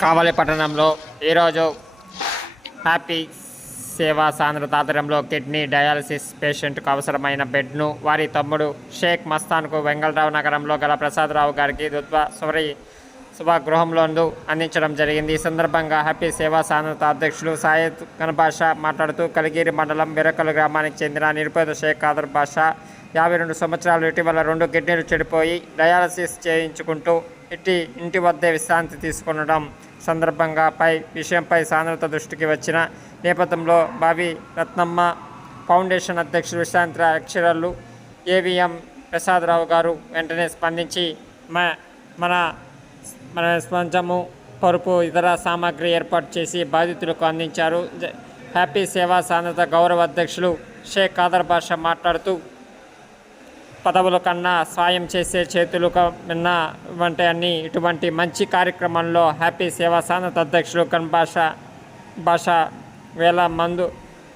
కావలి పట్టణంలో ఈరోజు హ్యాపీ సేవా సాంద్రత ఆధ్వర్యంలో కిడ్నీ డయాలసిస్ పేషెంట్కు అవసరమైన బెడ్ను వారి తమ్ముడు షేక్ మస్తాన్కు వెంగళరావు నగరంలో గల ప్రసాదరావు గారికి దుద్వ సువరి శుభగృహంలోందు అందించడం జరిగింది. ఈ సందర్భంగా హ్యాపీ సేవా సాంద్రత అధ్యక్షులు సాయద్ గణభాష మాట్లాడుతూ కలిగిరి మండలం బిరకలు గ్రామానికి చెందిన నిరుపేద షేక్ కాదర్ బాషా యాభై రెండు సంవత్సరాలు ఇటీవల రెండు కిడ్నీలు చెడిపోయి డయాలసిస్ చేయించుకుంటూ ఇట్టి ఇంటి వద్దే విశ్రాంతి తీసుకునడం సందర్భంగా పై విషయంపై సాంద్రత దృష్టికి వచ్చిన నేపథ్యంలో బావి రత్నమ్మ ఫౌండేషన్ అధ్యక్షులు విశ్రాంతి అక్షరాలు ఏవిఎం ప్రసాదరావు గారు వెంటనే స్పందించి మ- మన మన స్పంజము పరుపు ఇతర సామాగ్రి ఏర్పాటు చేసి బాధితులకు అందించారు. హ్యాపీ సేవా సాంద్రత గౌరవ అధ్యక్షులు షేక్ కాదర్ బాషా మాట్లాడుతూ పదవుల కన్నా సాయం చేసే చేతులు కన్నా వంటి అన్ని ఇటువంటి మంచి కార్యక్రమంలో హ్యాపీ సేవా సాంద్రత అధ్యక్షులు కన్ భాష భాష వేల మందు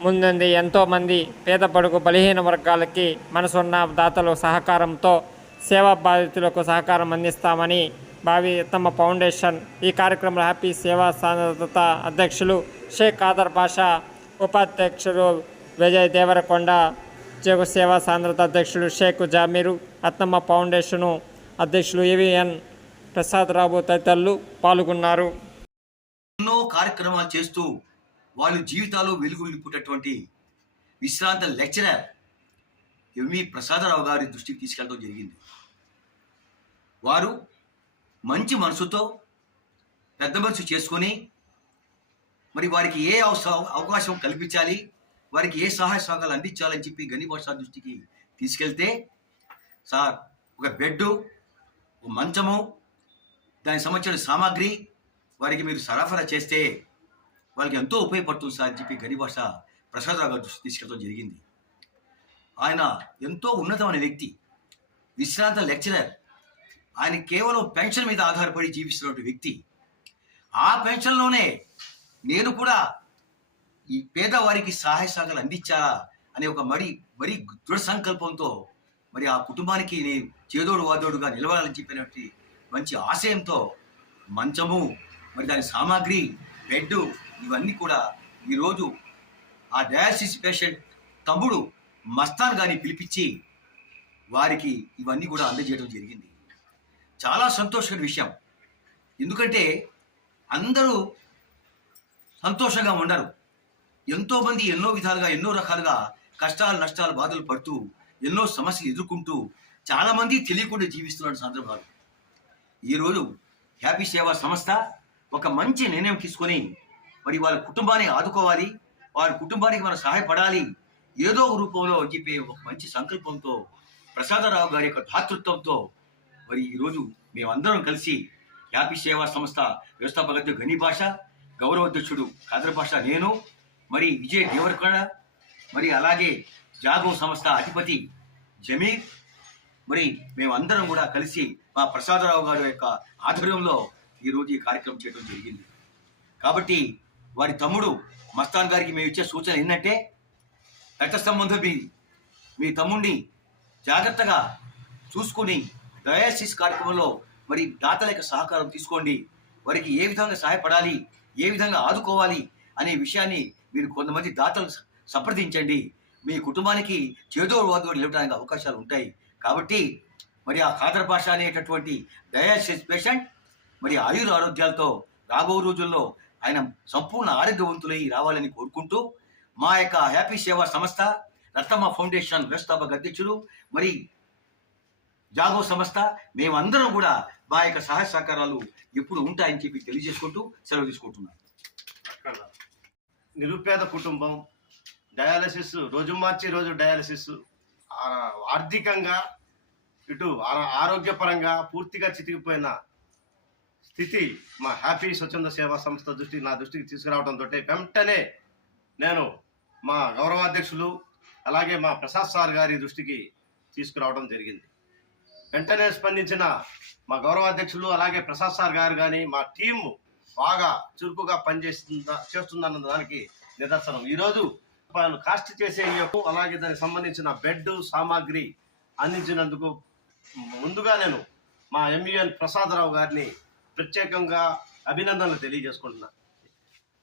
ముందుంది. ఎంతోమంది పేద పడుగు బలహీన వర్గాలకి మనసున్న దాతలు సహకారంతో సేవా బాధితులకు సహకారం అందిస్తామని భావి తమ ఫౌండేషన్ ఈ కార్యక్రమంలో హ్యాపీ సేవా సాధత అధ్యక్షులు షేక్ ఆదర్ బాషా ఉపాధ్యక్షులు విజయ్ దేవరకొండ ఉద్యోగ సేవా సాంద్రత అధ్యక్షులు షేక్ జామీరు అత్తమ్మ ఫౌండేషను అధ్యక్షులు ఏవిఎన్ ప్రసాదరావు తదితరులు పాల్గొన్నారు. ఎన్నో కార్యక్రమాలు చేస్తూ వాళ్ళ జీవితాలు వెలుగు నింపుటటువంటి విశ్రాంత లెక్చరర్ ఎంవి ప్రసాదరావు గారి దృష్టికి తీసుకెళ్ళడం జరిగింది. వారు మంచి మనసుతో పెద్ద మనసు చేసుకొని మరి వారికి ఏ అవసరం అవకాశం కల్పించాలి వారికి ఏ సహాయ సహకారాలు అందించాలని చెప్పి గనిభాష దృష్టికి తీసుకెళ్తే సార్ ఒక బెడ్డు ఒక మంచము దానికి సంబంధించిన సామాగ్రి వారికి మీరు సరఫరా చేస్తే వాళ్ళకి ఎంతో ఉపయోగపడుతుంది సార్ అని చెప్పి గనిభాష ప్రసాదరావు గారు తీసుకెళ్ళడం జరిగింది. ఆయన ఎంతో ఉన్నతమైన వ్యక్తి విశ్రాంత లెక్చరర్. ఆయన కేవలం పెన్షన్ మీద ఆధారపడి జీవిస్తున్నటువంటి వ్యక్తి. ఆ పెన్షన్లోనే నేను కూడా ఈ పేదవారికి సహాయ సహకారాలు అందించాలా అనే ఒక మరి మరి దృఢ సంకల్పంతో మరి ఆ కుటుంబానికి నేను చేదోడు వాదోడుగా నిలవాలని చెప్పినటువంటి మంచి ఆశయంతో మంచము మరి దాని సామాగ్రి బెడ్ ఇవన్నీ కూడా ఈరోజు ఆ డయాలసిస్ పేషెంట్ తమ్ముడు మస్తాన్ గారిని పిలిపించి వారికి ఇవన్నీ కూడా అందజేయడం జరిగింది. చాలా సంతోషకర విషయం. ఎందుకంటే అందరూ సంతోషంగా ఉండరు. ఎంతోమంది ఎన్నో విధాలుగా ఎన్నో రకాలుగా కష్టాలు నష్టాలు బాధలు పడుతూ ఎన్నో సమస్యలు ఎదుర్కొంటూ చాలామంది తెలియకుండా జీవిస్తున్న సందర్భాలు ఈరోజు హ్యాపీ సేవా సంస్థ ఒక మంచి నిర్ణయం తీసుకొని మరి వాళ్ళ కుటుంబాన్ని ఆదుకోవాలి వాళ్ళ కుటుంబానికి మనం సహాయపడాలి ఏదో ఒక రూపంలో అని చెప్పి ఒక మంచి సంకల్పంతో ప్రసాదరావు గారి యొక్క దాతృత్వంతో మరి ఈరోజు మేమందరం కలిసి హ్యాపీ సేవా సంస్థ వ్యవస్థాపక గని భాష గౌరవ అధ్యక్షుడు కాదర్ భాష నేను మరి విజయ్ దేవరకొండ మరి అలాగే జాగం సంస్థ అధిపతి జమీర్ మరి మేమందరం కూడా కలిసి మా ప్రసాదరావు గారి యొక్క ఆధ్వర్యంలో ఈరోజు ఈ కార్యక్రమం చేయడం జరిగింది. కాబట్టి వారి తమ్ముడు మస్తాన్ గారికి మేము ఇచ్చే సూచన ఏంటంటే రక్త సంబంధం మీ మీ తమ్ముడిని జాగ్రత్తగా చూసుకుని డయాసిస్ కార్యక్రమంలో మరి దాతల యొక్క సహకారం తీసుకోండి. వారికి ఏ విధంగా సహాయపడాలి ఏ విధంగా ఆదుకోవాలి అనే విషయాన్ని మీరు కొంతమంది దాతలు సంప్రదించండి. మీ కుటుంబానికి చేదో వాదో నిలవడానికి అవకాశాలు ఉంటాయి. కాబట్టి మరి ఆ ఖాదర్ భాష అనేటటువంటి డయాలసిస్ పేషెంట్ మరి ఆయుర ఆరోగ్యాలతో రాబో రోజుల్లో ఆయన సంపూర్ణ ఆరోగ్యవంతులై రావాలని కోరుకుంటూ మా యొక్క హ్యాపీ సేవా సంస్థ రత్తమ్మ ఫౌండేషన్ వ్యవస్థాపక అధ్యక్షుడు మరి జాగో సంస్థ మేమందరం కూడా మా యొక్క సహాయ సహకారాలు ఎప్పుడు ఉంటాయని చెప్పి తెలియజేసుకుంటూ సెలవు తీసుకుంటున్నాను నిరుపేద కుటుంబం డయాలసిస్ రోజు మార్చి రోజు డయాలసిస్ ఆ, ఆర్థికంగా ఇటు ఆ- ఆరోగ్యపరంగా పూర్తిగా చితికిపోయిన స్థితి మా హ్యాపీ స్వచ్ఛంద సేవా సంస్థ దృష్టి నా దృష్టికి తీసుకురావడంతో వెంటనే నేను మా గౌరవాధ్యక్షులు అలాగే మా ప్రసాద్ సార్ గారి దృష్టికి తీసుకురావడం జరిగింది. వెంటనే స్పందించిన మా గౌరవాధ్యక్షులు అలాగే ప్రసాద్ సార్ గారు కానీ మా టీము బాగా చురుకుగా పనిచేస్తుందా చేస్తుందన్న దానికి నిదర్శనం. ఈరోజు వాళ్ళు కాస్ట్ చేసే యొక్క అలాగే దానికి సంబంధించిన బెడ్ సామాగ్రి అందించినందుకు ముందుగా నేను మా ఎంఈఎన్ ప్రసాదరావు గారిని ప్రత్యేకంగా అభినందనలు తెలియజేసుకుంటున్నా.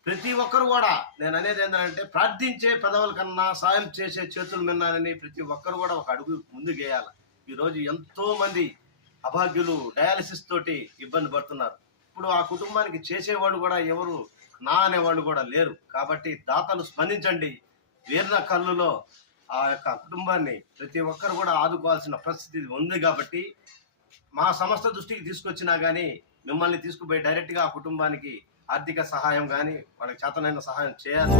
ప్రతి ఒక్కరు కూడా నేను అనేది ఏంటంటే ప్రార్థించే పెదవుల కన్నా సాయం చేసే చేతులు మిన్నానని ప్రతి ఒక్కరు కూడా ఒక అడుగు ముందుకేయాలి ఈరోజు ఎంతోమంది అభాగ్యులు డయాలసిస్ తోటి ఇబ్బంది పడుతున్నారు. ఇప్పుడు ఆ కుటుంబానికి చేసేవాడు కూడా ఎవరు? నా అనేవాళ్ళు కూడా లేరు. కాబట్టి దాతలు స్పందించండి. వీర్ల కళ్ళులో ఆ యొక్క కుటుంబాన్ని ప్రతి ఒక్కరు కూడా ఆదుకోవాల్సిన పరిస్థితి ఉంది కాబట్టి మా సంస్థ దృష్టికి తీసుకొచ్చినా కానీ మిమ్మల్ని తీసుకుపోయి డైరెక్ట్గా ఆ కుటుంబానికి ఆర్థిక సహాయం కానీ వాళ్ళకి చేతనైన సహాయం చేయాలి.